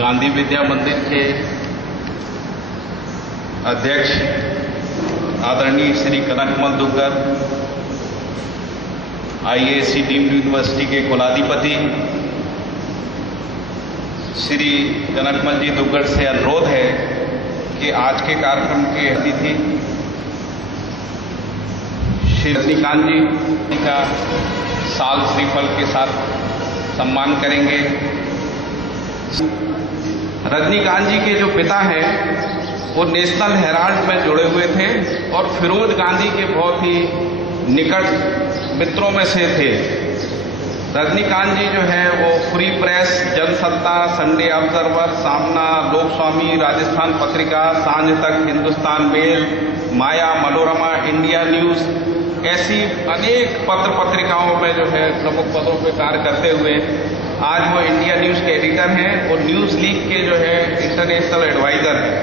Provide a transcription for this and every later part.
गांधी विद्या मंदिर के अध्यक्ष आदरणीय Shri Kanakmal Duggal, IASC deemed university के कुलाधिपति श्री कनकमल जी दुग्गल से अनुरोध है कि आज के कार्यक्रम के अतिथि श्री रजनीकांत जी का साल श्रीफल के साथ सम्मान करेंगे। रजनीकांत जी के जो पिता हैं वो नेशनल हेराल्ड में जुड़े हुए थे और फिरोज गांधी के बहुत ही निकट मित्रों में से थे। रजनीकांत जी जो है वो free press, Jansatta, Sunday observer, सामना, लोकस्वामी, राजस्थान पत्रिका, सांझ तक, हिंदुस्तान मेल, माया, मनोरमा, इंडिया न्यूज, ऐसी अनेक पत्र पत्रिकाओं में जो है प्रमुख पदों पर कार्य करते हुए आज वो इंडिया न्यूज के एडिटर हैं और न्यूज लीग के जो है इंटरनेशनल एडवाइजर हैं।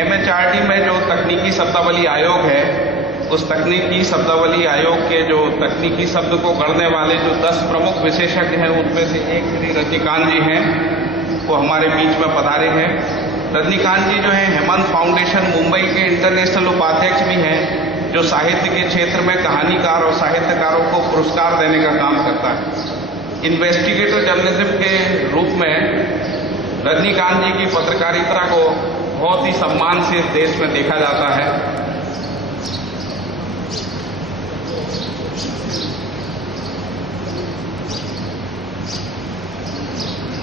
MHRD में जो तकनीकी शब्दावली आयोग है, उस तकनीकी शब्दावली आयोग के जो तकनीकी शब्द को गढ़ने वाले जो 10 प्रमुख विशेषज्ञ हैं उनमें से एक श्री रजनीकांत जी हैं, वो हमारे बीच में पधारे हैं। रजनीकांत जी जो है हेमंत फाउंडेशन मुंबई के इंटरनेशनल उपाध्यक्ष भी हैं, जो साहित्य के क्षेत्र में कहानीकार और साहित्यकारों को पुरस्कार देने का काम करता है। इन्वेस्टिगेटिव जर्नलिज्म के रूप में रजनीकांत जी की पत्रकारिता को बहुत ही सम्मान से इस देश में देखा जाता है।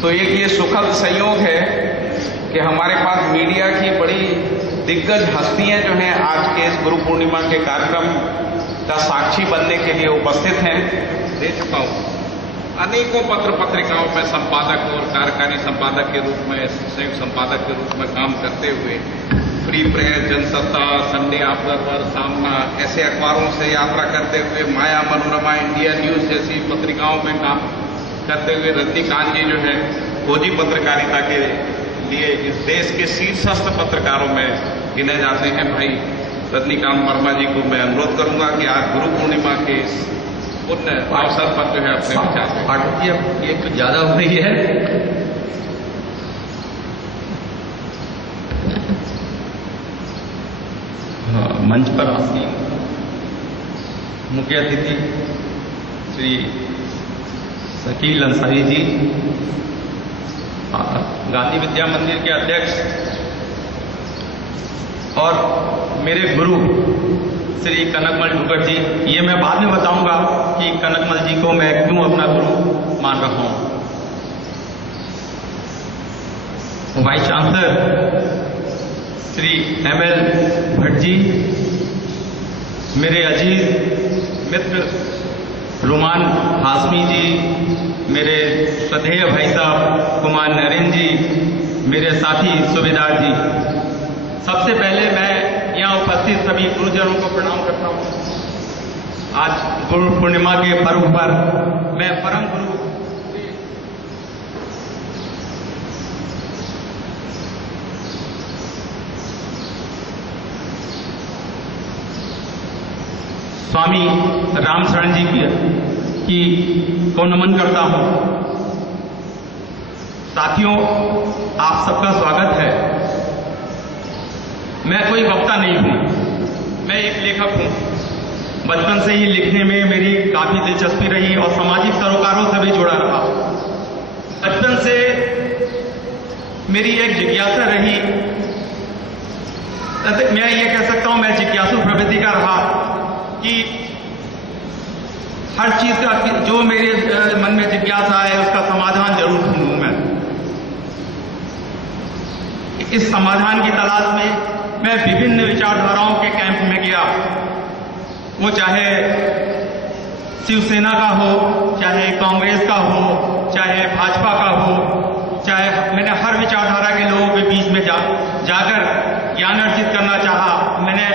तो एक ये सुखद संयोग है कि हमारे पास मीडिया की बड़ी दिग्गज हस्तियां जो हैं आज के इस गुरु पूर्णिमा के कार्यक्रम का साक्षी बनने के लिए उपस्थित हैं। दे चुका हूं अनेकों पत्र पत्रिकाओं में संपादक और कार्यकारी संपादक के रूप में, संयुक्त संपादक के रूप में काम करते हुए free press, Jansatta, Sunday observer, सामना, ऐसे अखबारों से यात्रा करते हुए माया, मनोरमा, इंडिया न्यूज जैसी पत्रिकाओं में काम करते हुए रजनीकांत जी जो है खोजी पत्रकारिता के लिए इस देश के शीर्षस्थ पत्रकारों में गिने जाते हैं। भाई रजनीकांत वर्मा जी को मैं अनुरोध करूंगा कि आज गुरु पूर्णिमा के पुण्य अवसर पर जो है अपने विचार ये कुछ ज्यादा हो रही है। मंच पर आसीन मुख्य अतिथि श्री शकील अंसारी जी, गांधी विद्या मंदिर के अध्यक्ष और मेरे गुरु श्री कनकमल दुग्गल जी, ये मैं बाद में बताऊंगा कि कनकमल जी को मैं क्यों अपना गुरु मान रहा हूं। Vice chancellor Shri ML Bhatt ji, मेरे अजीज मित्र रुमान हाशमी जी, मेरे श्रद्धेय भाई साहब कुमार नरेंद्र जी, मेरे साथी सूबेदार जी, सबसे पहले मैं यहाँ उपस्थित सभी गुरुजनों को प्रणाम करता हूँ। आज गुरु पूर्णिमा के पर्व पर मैं परम गुरु स्वामी रामशरण जी को नमन करता हूं। साथियों, आप सबका स्वागत है। मैं कोई वक्ता नहीं हूं, मैं एक लेखक हूं। बचपन से ही लिखने में मेरी काफी दिलचस्पी रही और सामाजिक सरोकारों से भी जुड़ा रहा। बचपन से मेरी एक जिज्ञासा रही, मैं ये कह सकता हूं मैं जिज्ञासु प्रवृत्ति का रहा कि हर चीज का जो मेरे मन में जिज्ञासा है उसका समाधान जरूर ढूंढूं मैं। इस समाधान की तलाश में मैं विभिन्न विचारधाराओं के कैंप में गया, वो चाहे शिवसेना का हो, चाहे कांग्रेस का हो, चाहे भाजपा का हो, चाहे मैंने हर विचारधारा के लोगों के बीच में जाकर ज्ञान अर्जित करना चाहा। मैंने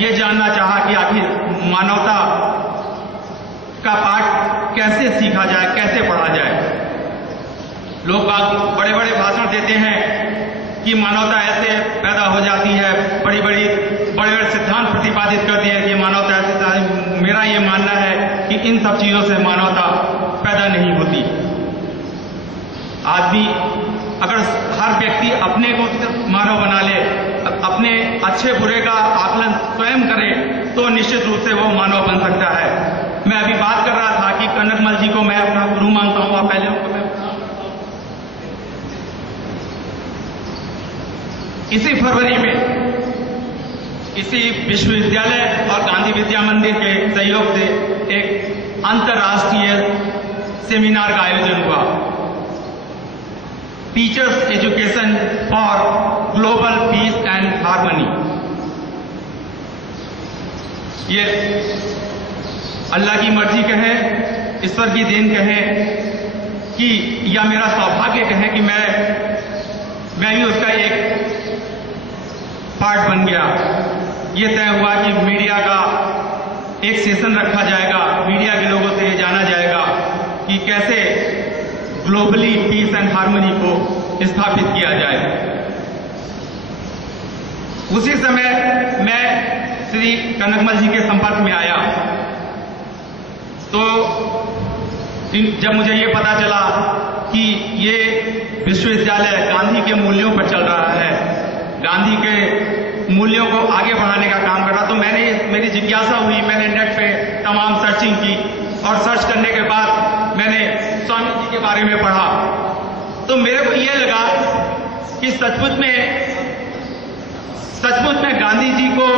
ये जानना चाहा कि आखिर मानवता का पाठ कैसे सीखा जाए, कैसे पढ़ा जाए। लोग बड़े बड़े भाषण देते हैं कि मानवता ऐसे पैदा हो जाती है, बड़े बड़े सिद्धांत प्रतिपादित करती है कि मानवता ऐसे। मेरा ये मानना है कि इन सब चीजों से मानवता पैदा नहीं होती। आदमी अगर हर व्यक्ति अपने को मानव बना ले, अपने अच्छे बुरे का आकलन स्वयं करे, तो निश्चित रूप से वो मानव बन सकता है। मैं अभी बात कर रहा था कि कनकमल जी को मैं अपना गुरु मानता हूं, पहले उनको मैं इसी फरवरी में इसी विश्वविद्यालय और गांधी विद्या मंदिर के सहयोग से एक अंतर्राष्ट्रीय सेमिनार का आयोजन हुआ, teachers education for global piece and harmony. ये अल्लाह की मर्जी कहे, ईश्वर की देन कहे कि या मेरा सौभाग्य कहे कि मैं भी उसका एक पार्ट बन गया। ये तय हुआ कि मीडिया का एक सेशन रखा जाएगा, मीडिया के लोगों से ये जाना जाएगा कि कैसे ग्लोबली पीस एंड हार्मनी को स्थापित किया जाए। उसी समय मैं श्री कनकमल जी के संपर्क में आया, तो जब मुझे ये पता चला कि ये विश्वविद्यालय गांधी के मूल्यों पर चल रहा है, गांधी के मूल्यों को आगे बढ़ाने का काम कर रहा, तो मेरी जिज्ञासा हुई, मैंने नेट पे तमाम सर्चिंग की और सर्च करने के बाद मैंने स्वामी जी के बारे में पढ़ा, तो मेरे को ये लगा कि सचमुच में गांधी जी को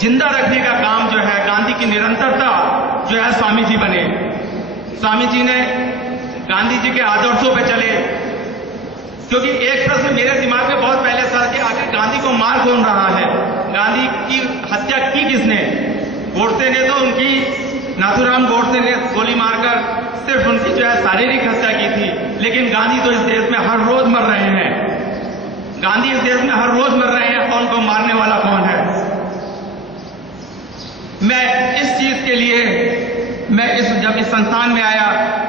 जिंदा रखने का काम जो है, गांधी की निरंतरता जो है, स्वामी जी बने। स्वामी जी ने गांधी जी के आदर्शों पे चले, क्योंकि एक प्रश्न मेरे दिमाग में बहुत पहले था कि आखिर गांधी को मार कौन रहा है, गांधी की हत्या की किसने? गोडसे ने तो नाथूराम गोडसे ने गोली मारकर सिर्फ उनकी जो है शारीरिक हत्या की थी, लेकिन गांधी तो इस देश में हर रोज मर रहे हैं। गांधी इस देश में हर रोज मर रहे हैं, कौन को मारने वाला कौन है? मैं इस चीज के लिए जब इस संस्थान में आया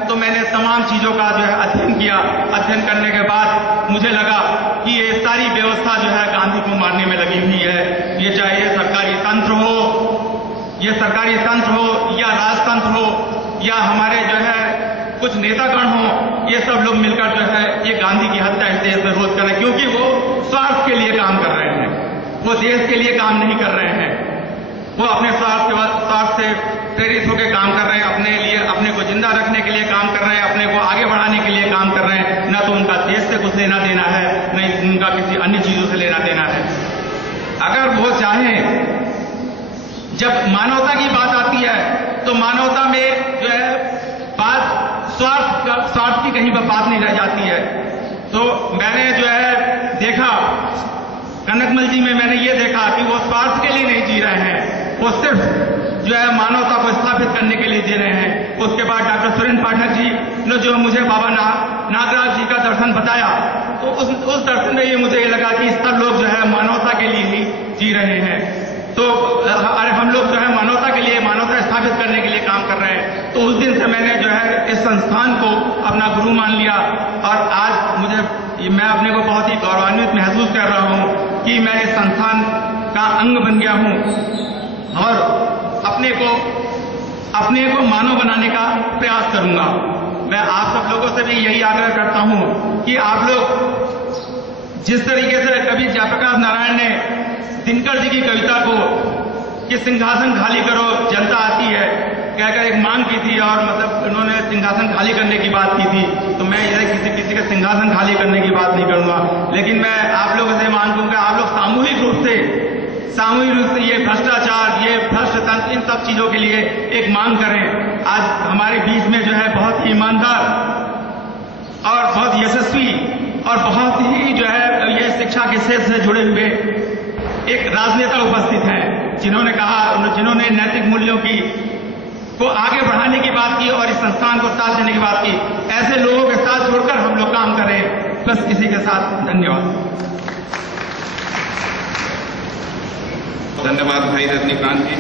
तो मैंने तमाम चीजों का जो है अध्ययन किया। अध्ययन करने के बाद मुझे लगा कि ये सारी व्यवस्था जो है गांधी को मारने में लगी हुई है। ये चाहे सरकारी तंत्र हो या राजतंत्र हो या हमारे जो है कुछ नेतागण हो, ये सब लोग मिलकर जो है ये गांधी की हत्या इस देश में रोज कर रहे हैं, क्योंकि वो स्वार्थ के लिए काम कर रहे हैं, वो देश के लिए काम नहीं कर रहे हैं। वो अपने स्वार्थ से प्रेरित होकर काम कर रहे हैं, अपने लिए, अपने को जिंदा रखने के लिए काम कर रहे हैं, अपने को आगे बढ़ाने के लिए काम कर रहे हैं। न तो उनका देश से कुछ लेना देना है, न उनका किसी अन्य चीजों से लेना देना है। अगर वो चाहें, जब मानवता की बात आती है तो मानवता में जो है बात स्वार्थ की कहीं बात नहीं रह जाती है। तो मैंने जो है देखा कनकमल जी में, मैंने ये देखा कि वो स्वार्थ के लिए नहीं जी रहे हैं, वो सिर्फ जो है मानवता को स्थापित करने के लिए दे रहे हैं। उसके बाद डॉक्टर सुरेंद्र पाठक जी ने जो मुझे बाबा नागराज जी का दर्शन बताया, तो उस दर्शन में ये मुझे लगा कि सब लोग जो है मानवता के लिए ही जी रहे हैं। तो अरे हम लोग जो है मानवता के लिए, मानवता स्थापित करने के लिए काम कर रहे हैं। तो उस दिन से मैंने जो है इस संस्थान को अपना गुरु मान लिया, और आज मैं अपने को बहुत ही गौरवान्वित महसूस कर रहा हूं कि मैं इस संस्थान का अंग बन गया हूं और अपने को मानव बनाने का प्रयास करूंगा। मैं आप सब लोगों से भी यही आग्रह करता हूं कि आप लोग जिस तरीके से कवि जयप्रकाश नारायण ने दिनकर जी की कविता को कि सिंहासन खाली करो जनता आती है कहकर एक मांग की थी, और मतलब उन्होंने सिंहासन खाली करने की बात की थी, तो मैं इधर किसी के सिंहासन खाली करने की बात नहीं करूंगा, लेकिन मैं आप लोगों से मांग करूंगा आप लोग सामूहिक रूप से ये भ्रष्टाचार, ये भ्रष्ट तंत्र, इन सब चीजों के लिए एक मांग करें। आज हमारे बीच में जो है बहुत ही ईमानदार और बहुत यशस्वी और बहुत ही जो है ये शिक्षा के क्षेत्र से जुड़े हुए एक राजनेता उपस्थित हैं, जिन्होंने नैतिक मूल्यों को आगे बढ़ाने की बात की और इस संस्थान को साथ देने की बात की। ऐसे लोगों के साथ जुड़कर हम लोग काम करें। बस इसी के साथ धन्यवाद। धन्यवाद भाई रजनीकांत जी।